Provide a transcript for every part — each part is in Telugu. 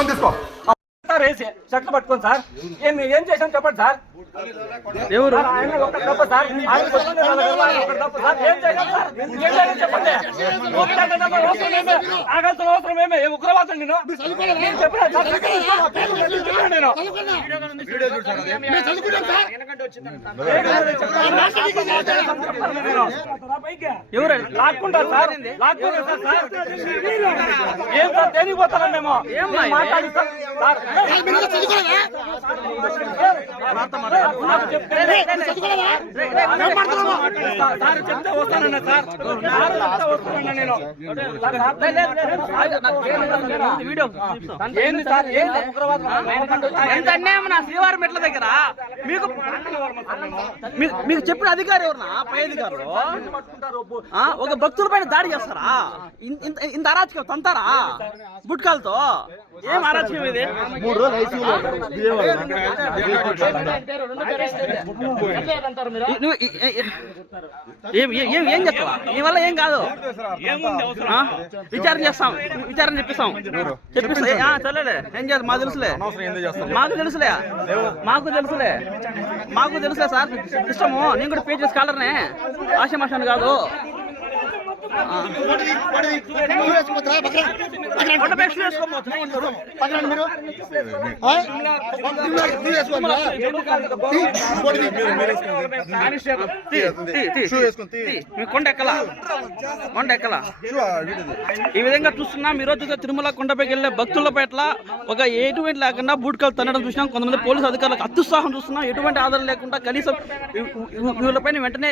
ఫోన్ తీసుకో. వేసి చెట్లు పట్టుకోండి సార్. ఏం చేశాం చెప్పండి సార్. ఎవరు ఆయన ఒక తప్ప సార్. ఆయన పొద్దున్నే ఒక తప్ప సార్. ఏం చేశాం సార్? ఏం చేయాలి చెప్పండి. ఆగాల్సిన అవసరం ఏమే? ఉగ్రవాదం నేను చెప్పినా సార్. నేను ఎవరు లాక్కుంటారు సార్? లాక్కుంటారు సార్. ఏం సార్ దేనికి పోతారా మేము? మాట్లాడిస్తాం సార్. చెప్తే వస్తానన్నా సార్. నేను ఏంది సార్? ఎంత అన్యాయం నా శ్రీవారి మెట్ల దగ్గర. మీకు చెప్పిన అధికారి ఎవరన్నా? పై అధికారులు ఒక భక్తుల పైన దాడి చేస్తారా? ఇంత అరాచకం తంతారా బుట్కాలతో? ఏం అరాచకం ఇది? 3 రోజులు ఐసీయూలో ఏం చెప్తావా? నీ వల్ల ఏం కాదు. విచారణ చేస్తాం, విచారణ చెప్పిస్తాం. చల్లలే ఏం చేయాలి మాకు తెలుసులే. మాకు తెలుసులే సార్. ఇష్టము నేను కూడా పే చేసి కాలర్నే. ఆశమాషాన్ని కాదు. కొండ ఎక్కలా ఈ విధంగా చూస్తున్నాం. ఈ రోజు తిరుమల కొండపైకి వెళ్ళే భక్తుల పట్ల ఒక ఎటువంటి లేకుండా బూట్కాలు తన్నడం చూసినాం. కొంతమంది పోలీసు అధికారులకు అత్యుత్సాహం చూస్తున్నాం. ఎటువంటి ఆధారం లేకుండా కనీసం వీళ్ళపైన వెంటనే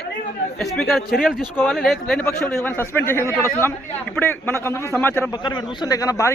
ఎస్పీ గారు చర్యలు తీసుకోవాలి. లేని పక్షంలో సస్పెండ్ చేసి చూస్తున్నాం. ఇప్పుడే మనకు అందుతున్న సమాచారం ప్రకారం చూస్తుంటే కన్నా భారీ